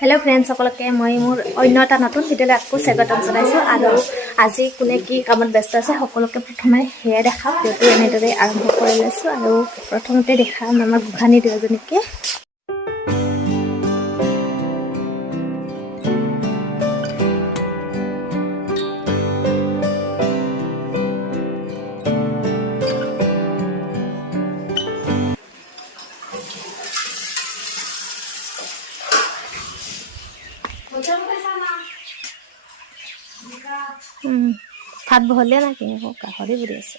Hello friends सकलोके मैं मोर अन्य एटा नतुन भिडिओले आको स्वागतम जनाइছো आरो আজি कोने की कामत व्यस्त আছে সকলোকে प्रथमे हेया देखा भिडिओটো এনেদৰে आरम्भ কৰি লৈছো আৰু प्रथमते দেখা আমাৰ গুখানি দুজনীকে ভাত বহলে না কি গাহৰি বুৰি আছে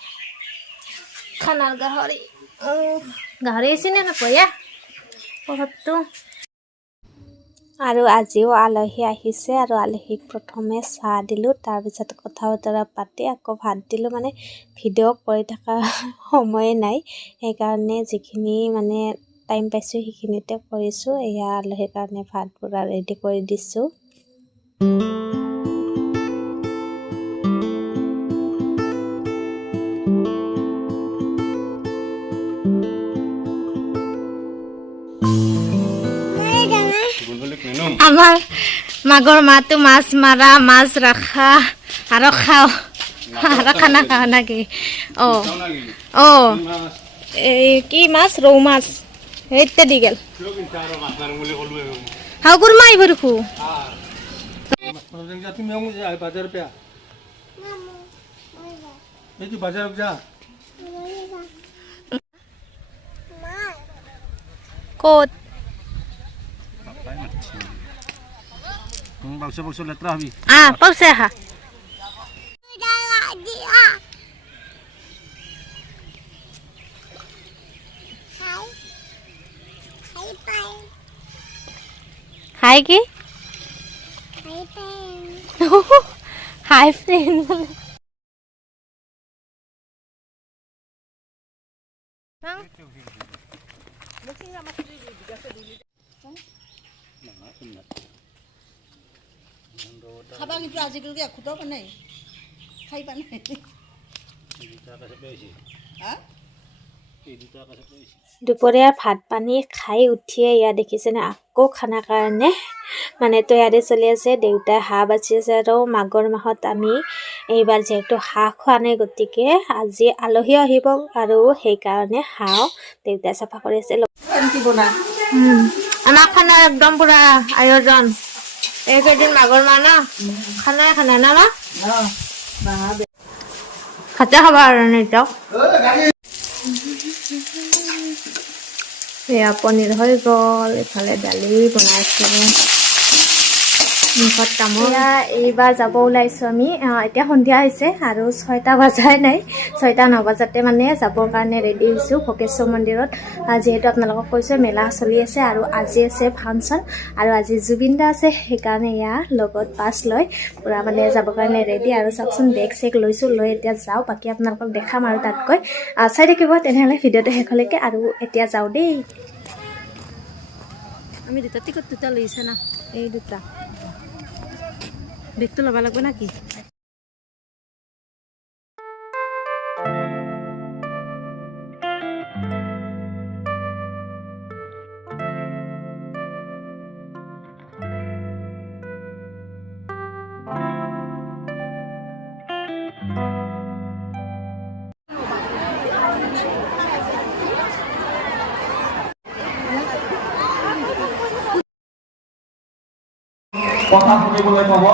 খানাৰ গাহৰি গাহৰি আছে নে নকয়া ভাতটো আৰু আজিও আলহী আহিছে আৰু আলহীক প্ৰথমে চাহ দিলো তাৰ পিছত কথা বতৰা পাতি আকৌ ভাত দিলো মানে ভিডিও কৰি থকা সময় নাই সেইকাৰণে যিখিনি মানে টাইম পাইছো সেইখিনিতে কৰিছো এয়া আলহীৰ কাৰণে ভাত পুৰা ৰেডি কৰি দিছো আমার মাগর মাতো মাছ মারা মাছ রাখা আর খাও আর খানা খাওয়া নাকি ও ও এই কি মাছ রৌ মাছ ইত্যাদি গেল হাগুর মাই বরকু কত Bangsa-bangsa letra habis. Pausa ha. Hai ki? Hai friend. Hai friend. খাবা কিন্তু আজিকালি খুঁটাও পা নাই খাই পা নাই দুপৰীয়াৰ ভাত পানী খাই উঠিয়ে ইয়া দেখিছেনে আকৌ খানা কাৰণে মানে তৈয়াৰী চলি আছে দেউতাই হাঁহ বাচি আছে আৰু মাঘৰ মাহত আমি এইবাৰ যেহেতু হাঁহ খোৱা নাই গতিকে আজি আলহী আহিব আৰু সেইকাৰণে হাঁহ দেউতাই চাফা কৰি আছে আমাৰ খানা একদম পুৰা আয়োজন এইকেইদিন মাঘৰ মাহ না খানা না মা খাতে খাবা আৰু নিতক এয়া পনীৰ হৈ গ'ল ইফালে দালি বনাইছোঁ মুখত তামোল এইবাৰ যাব ওলাইছোঁ আমি এতিয়া সন্ধিয়া হৈছে আৰু 6টা বজাই নাই 6টা 9 বজাতে মানে যাবৰ কাৰণে ৰেডি হৈছোঁ ভকেশ্বৰ মন্দিৰত যিহেতু আপোনালোকক কৈছোঁ মেলা চলি আছে আৰু আজি আছে ফাংচন আৰু আজি জুবিন দা আছে সেইকাৰণে এয়া লগত পাছ লৈ পুৰা মানে যাবৰ কাৰণে ৰেডি আৰু চাওকচোন বেগ চেগ লৈছোঁ লৈ এতিয়া যাওঁ বাকী আপোনালোকক দেখাম আৰু তাতকৈ চাই থাকিব তেনেহ'লে ভিডিঅ'টো শেষলৈকে আৰু এতিয়া যাওঁ দেই আমি দুটা টিকট দুটা লৈছে না এই দুটা বেগটো ল'ব লাগিব নাকি কথা শুনিবলৈ পাব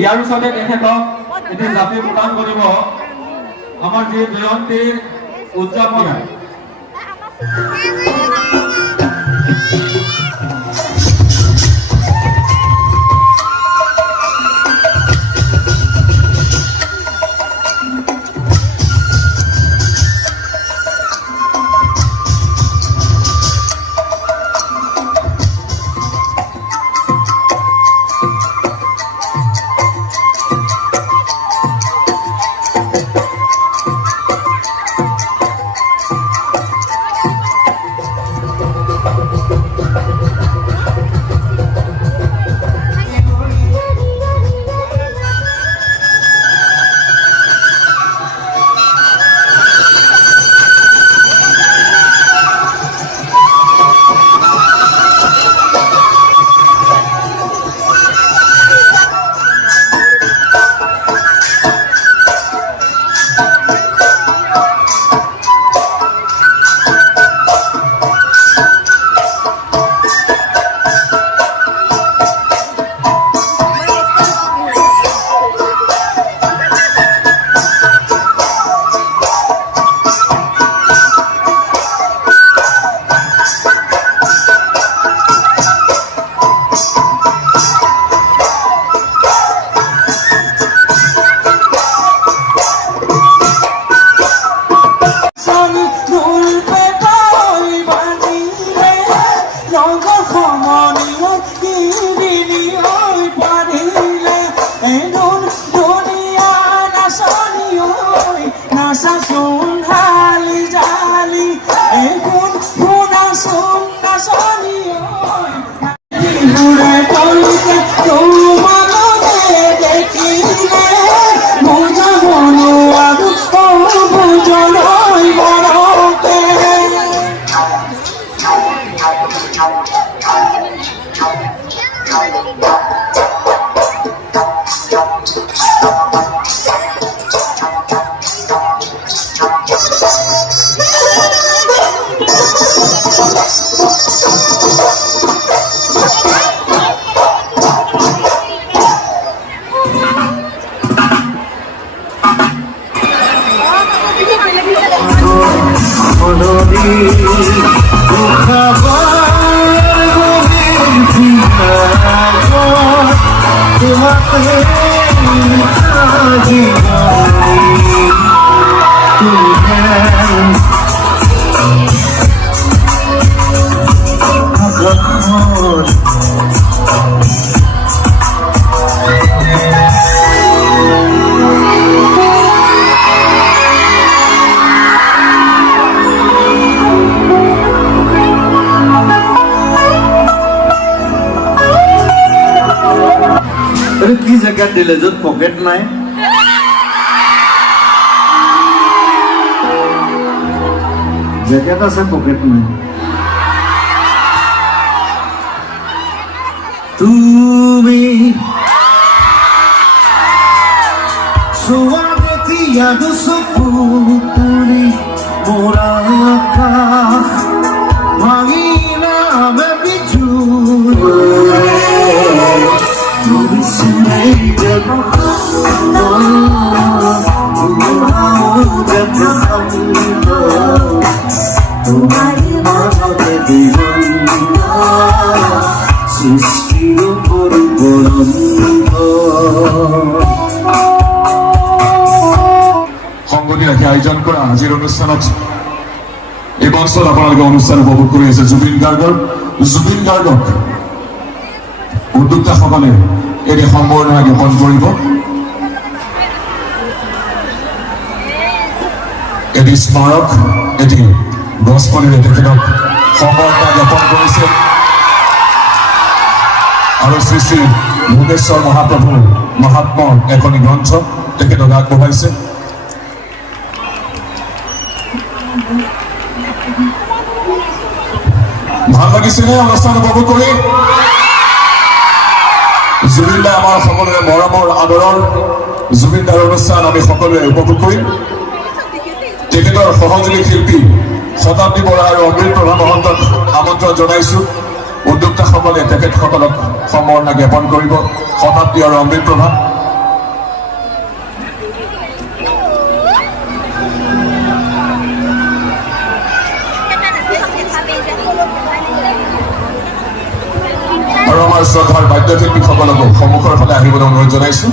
ইয়াৰ পিছতে তেখেতক এটি জাপি প্ৰদান কৰিব আমাৰ যি জয়ন্তীৰ উদযাপন মনিও কিরিনি ওই পারিলে এনুন দুনিয়া নাচনি ওই নাচা সোণালী জালি এগুণ শুনাচোন নাচনি ওই ঘূৰাই তলিতে তোমালোকে দেখিলে বুজাবনো আৰু বুজলৈ বৰকে কি জেকেট দিলে য'ত পকেট নাই জেকেট আছে পকেট নাই তুমি চোৱা যেতিয়া চকু তুলি মৰা আকাশ ভাঙিলা বিজুলী তুমি শুনাই যাব তোমাৰি মাজতে দিগন্ত সৃষ্টিৰ পৰিবৰন্ত সংগতি ৰাখি আয়োজন কৰা আজিৰ অনুষ্ঠানত এই মঞ্চত আপোনালোকে অনুষ্ঠান উপভোগ কৰি আছে জুবিন গাৰ্গক উদ্যোক্তাসকলে এটি সম্বৰ্ধনা জ্ঞাপন কৰিব এটি স্মাৰক এটি গছপুলিৰে তেখেতক সম্বৰ্ধনা জ্ঞাপন কৰিছে আৰু শ্ৰী শ্ৰী ভোগেশ্বৰ মহাপ্ৰভুৰ মহাত্মৰ এখনি গ্ৰন্থ তেখেতক আগবঢ়াইছে ভাল লাগিছেনে অনুষ্ঠান উপভোগ কৰি জুবিন দা আমাৰ সকলোৰে মৰমৰ আদৰৰ জুবিন দাৰ অনুষ্ঠান আমি সকলোৱে উপভোগ কৰিম তেখেতৰ সহযোগী শিল্পী শতাব্দী বৰা আৰু অমৃত প্ৰভা মহন্তক আমন্ত্ৰণ জনাইছো উদ্যোক্তাসকলে তেখেতসকলক সম্বৰ্ধনা জ্ঞাপন কৰিব শতাব্দী আৰু অমৃত প্ৰভা আৰু আমাৰ শ্ৰদ্ধাৰ বাদ্যশিল্পীসকলকো সন্মুখৰ ফালে আহিবলৈ অনুৰোধ জনাইছো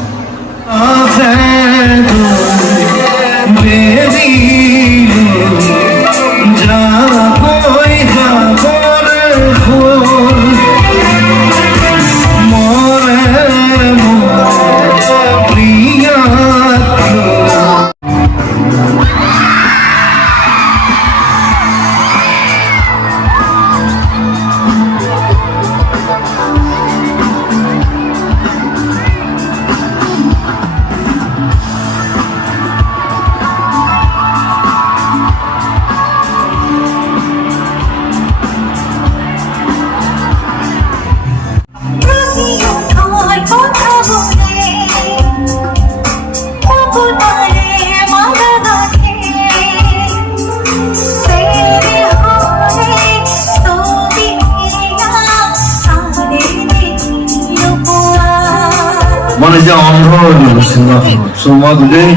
মানে যে অন্ধ হৈ গ'লো চিনেমাখনত চ' মই গোটেই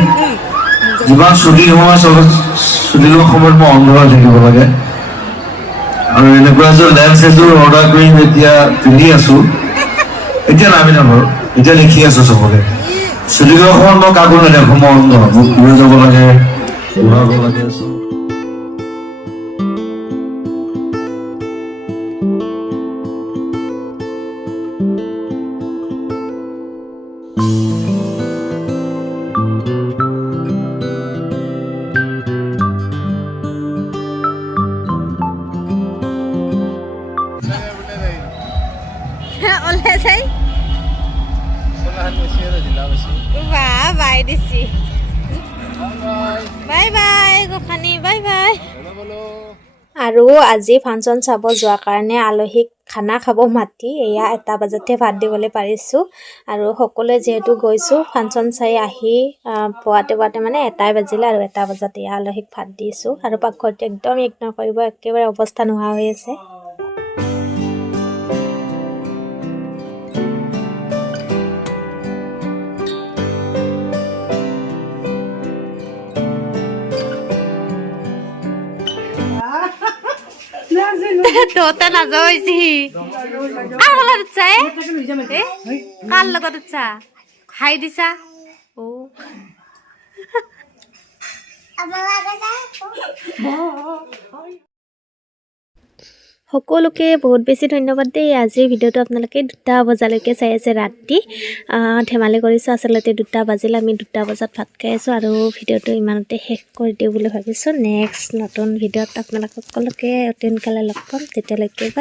যিমান শ্বুটিং সময় শ্বুটিঙৰ সময়ত মই অন্ধ হৈ থাকিব লাগে আৰু এনেকুৱা এযোৰ লেন্স এযোৰ অৰ্ডাৰ কৰি এতিয়া পিন্ধি আছো এতিয়া নামি নাপাৰো এতিয়া দেখি আছো চবকে শ্বুটিঙৰ সময়ত মই কাকো নেদেখো মই অন্ধ মোক লৈ যাব লাগে ঘূৰাব লাগে ওলাই যাই বাহ বাই দিছি বাই বাই গোসানী বাই বাই আৰু আজি ফাংচন চাব যোৱাৰ কাৰণে আলহীক খানা খাব মাতি এয়া 1টা বজাতে ভাত দিবলৈ পাৰিছোঁ আৰু সকলোৱে যিহেতু গৈছোঁ ফাংচন চাই আহি পোৱাতে মানে 1টাই বাজিলে আৰু 1টা বজাত এয়া আলহীক ভাত দিছোঁ আৰু পাকঘৰটো একদম ইগনৰ কৰিব একেবাৰে অৱস্থা নোহোৱা হৈ আছে তোতা নাযাওঁ হৈছে আৰু লগত উৎসা কাৰ লগত উৎসা খাই দিছা সকলোকে বহুত বেছি ধন্যবাদ দেই আজিৰ ভিডিঅ'টো আপোনালোকে 2টা বজালৈকে চাই আছে ৰাতি ধেমালি কৰিছোঁ আচলতে 2টা বাজিল আমি 2টা বজাত ভাত খাই আছোঁ আৰু ভিডিঅ'টো ইমানতে শেষ কৰি দিওঁ বুলি ভাবিছোঁ নেক্সট নতুন ভিডিঅ'ত আপোনালোক সকলোকে অতি সোনকালে লগ পাম তেতিয়ালৈকে বাই